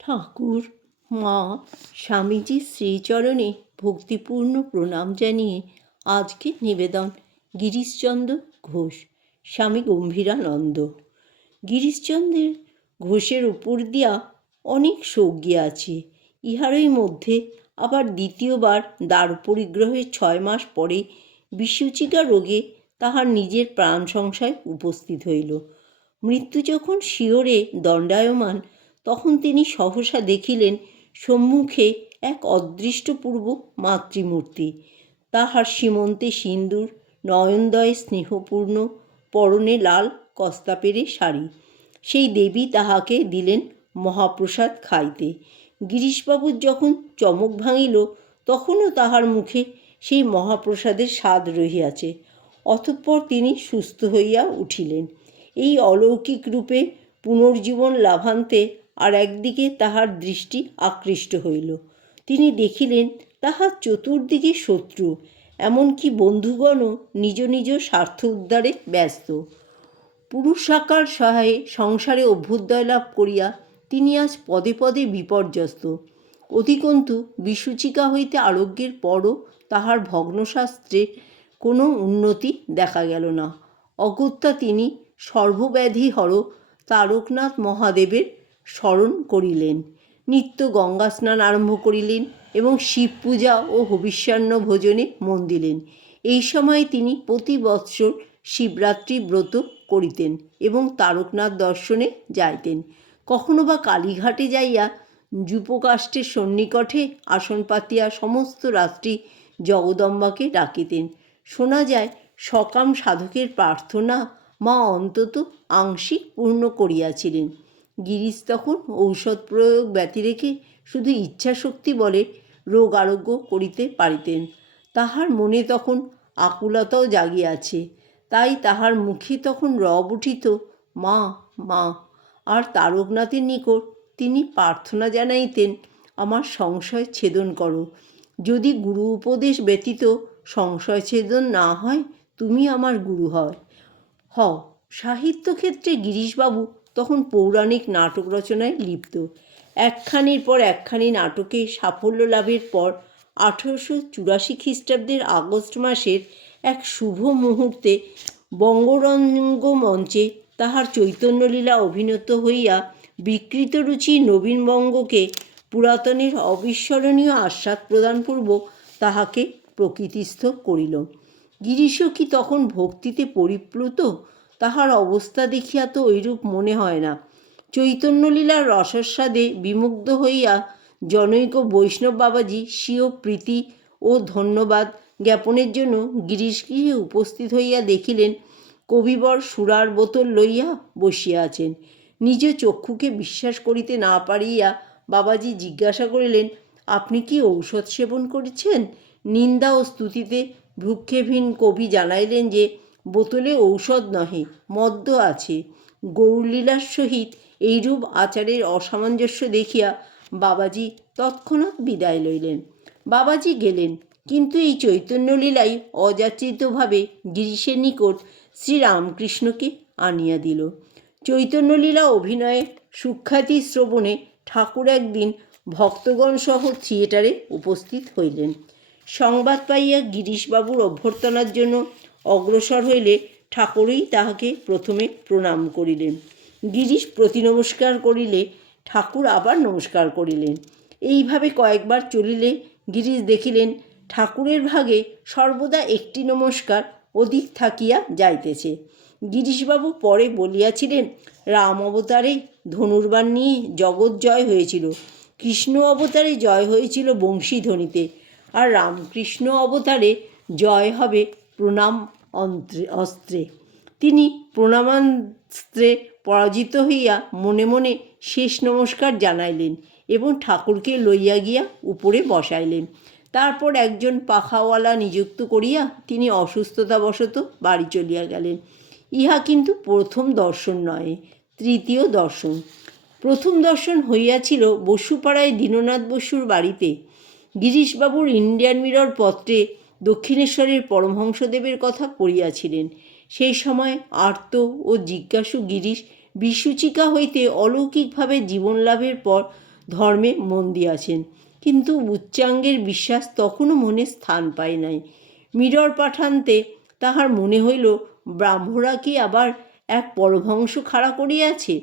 ঠাকুর, মা, স্বামীজির শ্রীচরণে ভক্তিপূর্ণ প্রণাম জানিয়ে আজকে নিবেদন গিরিশচন্দ্র ঘোষ, স্বামী গম্ভীরানন্দ। গিরিশচন্দ্রের ঘোষের উপর দিয়া অনেক সজ্ঞী আছে। ইহারই মধ্যে আবার দ্বিতীয়বার দ্বার পরিগ্রহের 6 মাস পরে বিসূচিকা রোগে তাহার নিজের প্রাণ সংশয় উপস্থিত হইল। মৃত্যু যখন শিয়রে দণ্ডায়মান, তখন তিনি সহসা দেখিলেন সম্মুখে এক অদৃষ্টপূর্ব মাতৃমূর্তি। তাহার সীমন্তে সিন্দুর, নয়নদয়ে স্নেহপূর্ণ, পরনে লাল কস্তাপেরে শাড়ি। সেই দেবী তাহাকে দিলেন মহাপ্রসাদ খাইতে। গিরিশবাবুর যখন চমক ভাঙিল, তখনও তাহার মুখে সেই মহাপ্রসাদের স্বাদ রহিয়াছে। অতঃপর তিনি সুস্থ হইয়া উঠিলেন। এই অলৌকিক রূপে পুনর্জীবন লাভান্তে আর একদিকে তাহার দৃষ্টি আকৃষ্ট হইল। তিনি দেখিলেন তাহার চতুর্দিকে শত্রু, এমনকি বন্ধুগণও নিজ নিজ স্বার্থ উদ্ধারে ব্যস্ত। পুরুষাকার সহায়ে সংসারে অভ্যুদয় লাভ করিয়া তিনি আজ পদে পদে বিপর্যস্ত। অধিকন্তু বিসূচিকা হইতে আরোগ্যের পরও তাহার ভগ্নস্বাস্থ্যে কোনো উন্নতি দেখা গেল না। অগত্যা তিনি সর্বব্যাধিহর তারকনাথ মহাদেবের স্মরণ করিলেন, নিত্য গঙ্গা স্নান আরম্ভ করিলেন এবং শিব পূজা ও হবিষ্যান্ন ভোজনে মন দিলেন। এই সময় তিনি প্রতি বৎসর শিবরাত্রি ব্রত করিতেন এবং তারকনাথ দর্শনে যাইতেন। কখনো বা কালীঘাটে যাইয়া যূপকাষ্ঠের সন্নিকটে আসন পাতিয়া সমস্ত রাত্রি জগদম্বাকে ডাকিতেন। শোনা যায় সকাম সাধকের প্রার্থনা মা অন্তত আংশিক পূর্ণ করিয়াছিলেন। গিরিশ তখন ঔষধ প্রয়োগ ব্যতি রেখে শুধু ইচ্ছাশক্তি বলে রোগ আরোগ্য করিতে পারিতেন। তাহার মনে তখন আকুলতাও জাগিয়াছে, তাই তাহার মুখে তখন রব উঠিত মা মা। আর তারকনাথের নিকট তিনি প্রার্থনা জানাইতেন, আমার সংশয় ছেদন করো। যদি গুরু উপদেশ ব্যতীত সংশয় ছেদন না হয়, তুমি আমার গুরু হও। সাহিত্যক্ষেত্রে গিরিশবাবু তখন পৌরাণিক নাটক রচনায় লিপ্ত। একখানির পর একখানি নাটকে সাফল্য লাভের পর 1884 খ্রিস্টাব্দের আগস্ট মাসের এক শুভ মুহূর্তে বঙ্গরঙ্গ মঞ্চে তাহার চৈতন্যলীলা অভিনীত হইয়া বিকৃত রুচি নবীনবঙ্গকে পুরাতনের অবিস্মরণীয় আস্বাদ প্রদানপূর্বক তাহাকে প্রকৃতিস্থ করিল। গিরিশও কি তখন ভক্তিতে পরিপ্লুত? তাহার অবস্থা দেখিয়া তো ঐরূপ মনে হয় না। চৈতন্যলীলার রসস্বাদে বিমুগ্ধ হইয়া জনৈক বৈষ্ণব বাবাজি স্বীয় প্রীতি ও ধন্যবাদ জ্ঞাপনের জন্য গিরিশগৃহে উপস্থিত হইয়া দেখিলেন কবিবর সুরার বোতল লইয়া বসিয়া আছেন। নিজ চক্ষুকে বিশ্বাস করিতে না পারিয়া বাবাজি জিজ্ঞাসা করিলেন, আপনি কি ঔষধ সেবন করেছেন? নিন্দা ও স্তুতিতে ভ্রূক্ষেপহীন কবি জানাইলেন যে বোতলে ঔষধ নহে, মদ্য আছে। গৌরলীলার সহিত এইরূপ আচারের অসামঞ্জস্য দেখিয়া বাবাজি তৎক্ষণাৎ বিদায় লইলেন। বাবাজি গেলেন, কিন্তু এই চৈতন্যলীলাই অযাচিতভাবে গিরিশের নিকট শ্রীরামকৃষ্ণকে আনিয়া দিল। চৈতন্যলীলা অভিনয়ে সুখ্যাতি শ্রবণে ঠাকুর একদিন ভক্তগণ সহ থিয়েটারে উপস্থিত হইলেন। সংবাদ পাইয়া গিরিশবাবুর অভ্যর্থনার জন্য অগ্রসর হইলে ঠাকুরই তাহাকে প্রথমে প্রণাম করিলেন। গিরিশ প্রতি নমস্কার করিলে ঠাকুর আবার নমস্কার করিলেন। এইভাবে কয়েকবার চলিলে গিরিশ দেখিলেন ঠাকুরের ভাগে সর্বদা একটি নমস্কার অধিক থাকিয়া যাইতেছে। গিরিশবাবু পরে বলিয়াছিলেন, রাম অবতারে ধনুর্বাণ নিয়ে জগৎ জয় হয়েছিল, কৃষ্ণ অবতারে জয় হয়েছিল বংশীধ্বনিতে, আর রামকৃষ্ণ অবতারে জয় হবে প্রণাম অস্ত্রে। তিনি প্রণামাস্ত্রে পরাজিত হইয়া মনে মনে শেষ নমস্কার জানাইলেন এবং ঠাকুরকে লইয়া গিয়া উপরে বসাইলেন। তারপর একজন পাখাওয়ালা নিযুক্ত করিয়া তিনি অসুস্থতাবশত বাড়ি চলিয়া গেলেন। ইহা কিন্তু প্রথম দর্শন নয়, তৃতীয় দর্শন। প্রথম দর্শন হইয়াছিল বসুপাড়ায় দীননাথ বসুর বাড়িতে। গিরিশবাবুর ইন্ডিয়ান মিরর পত্রে দক্ষিণেশ্বরের পরমহংসদেবের কথা পড়িয়াছিলেন। সেই সময় আর্ত ও জিজ্ঞাসু গিরিশ বিসূচিকা হইতে অলৌকিকভাবে জীবনলাভের পর ধর্মে মন দিয়াছেন, কিন্তু উচ্চাঙ্গের বিশ্বাস তখনও মনে স্থান পায় নাই। মিরর পাঠান্তে তাহার মনে হইল ব্রাহ্মরা কি আবার এক পরমহংস খাড়া করিয়াছে।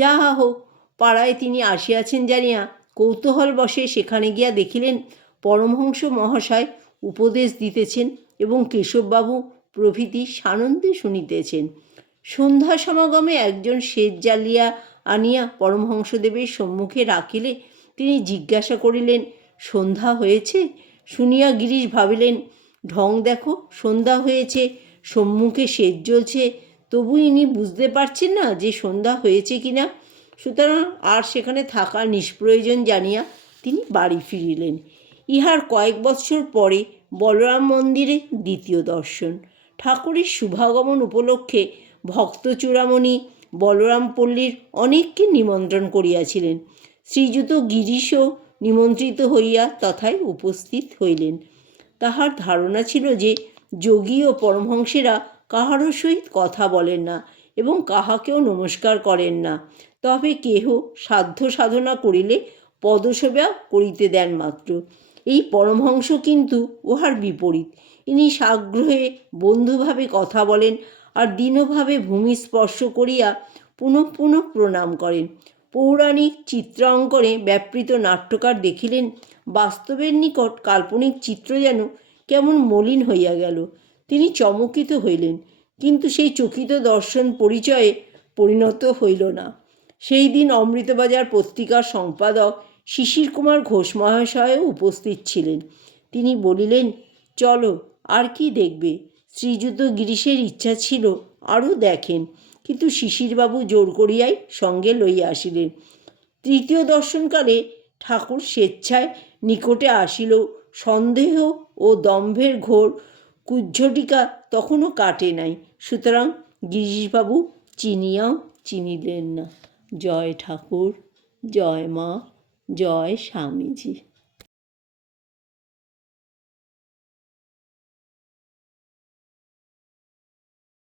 যাহা হোক, পাড়ায় তিনি আসিয়াছেন জানিয়া কৌতূহল বশে সেখানে গিয়া দেখিলেন পরমহংস মহাশয় উপদেশ দিতেছেন এবং কেশববাবু প্রভৃতি সানন্দে শুনিতেছেন। সন্ধ্যা সমাগমে একজন সেজ জ্বালিয়া আনিয়া পরমহংসদেবের সম্মুখে রাখিলে তিনি জিজ্ঞাসা করিলেন, সন্ধ্যা হয়েছে? শুনিয়া গিরিশ ভাবিলেন, ঢং দেখো, সন্ধ্যা হয়েছে, সম্মুখে সেজ জ্বলছে, তবু ইনি বুঝতে পারছেন না যে সন্ধ্যা হয়েছে কিনা। সুতরাং আর সেখানে থাকা নিষ্প্রয়োজন জানিয়া তিনি বাড়ি ফিরিলেন। ইহার কয়েক বৎসর পরে বলরাম মন্দিরে দ্বিতীয় দর্শন। ঠাকুরের শুভাগমন উপলক্ষে ভক্ত চূড়ামণি বলরামপল্লীর অনেককে নিমন্ত্রণ করিয়াছিলেন। শ্রীযুত গিরিশও নিমন্ত্রিত হইয়া তথায় উপস্থিত হইলেন। তাহার ধারণা ছিল যে যোগী ও পরমহংসেরা কাহারও সহিত কথা বলেন না এবং কাহাকেও নমস্কার করেন না, তবে কেহ সাধ্য সাধনা করিলে পদসেবা করিতে দেন মাত্র। এই পরমহংস কিন্তু উহার বিপরীত। ইনি সাগ্রহে বন্ধুভাবে কথা বলেন আর দীনভাবে ভূমি স্পর্শ করিয়া পুনঃ পুনঃ প্রণাম করেন। পৌরাণিক চিত্রাঙ্কনে ব্যাপৃত নাট্যকার দেখিলেন বাস্তবের নিকট কাল্পনিক চিত্র যেন কেমন মলিন হইয়া গেল। তিনি চমকিত হইলেন, কিন্তু সেই চকিত দর্শন পরিচয়ে পরিণত হইল না। সেই দিন অমৃতবাজার পত্রিকার সম্পাদক শিশির কুমার ঘোষ মহাশয়ও উপস্থিত ছিলেন। তিনি বলিলেন, চলো, আর কি দেখবে? শ্রীযুত গিরিশের ইচ্ছা ছিল আরও দেখেন, কিন্তু শিশিরবাবু জোর করিয়াই সঙ্গে লইয়া আসিলেন। তৃতীয় দর্শনকালে ঠাকুর স্বেচ্ছায় নিকটে আসিলেও সন্দেহ ও দম্ভের ঘোর কুজ্ঝটিকা তখনও কাটে নাই। সুতরাং গিরিশবাবু চিনিয়াও চিনিলেন না। জয় ঠাকুর, জয় মা, জয় স্বামীজি।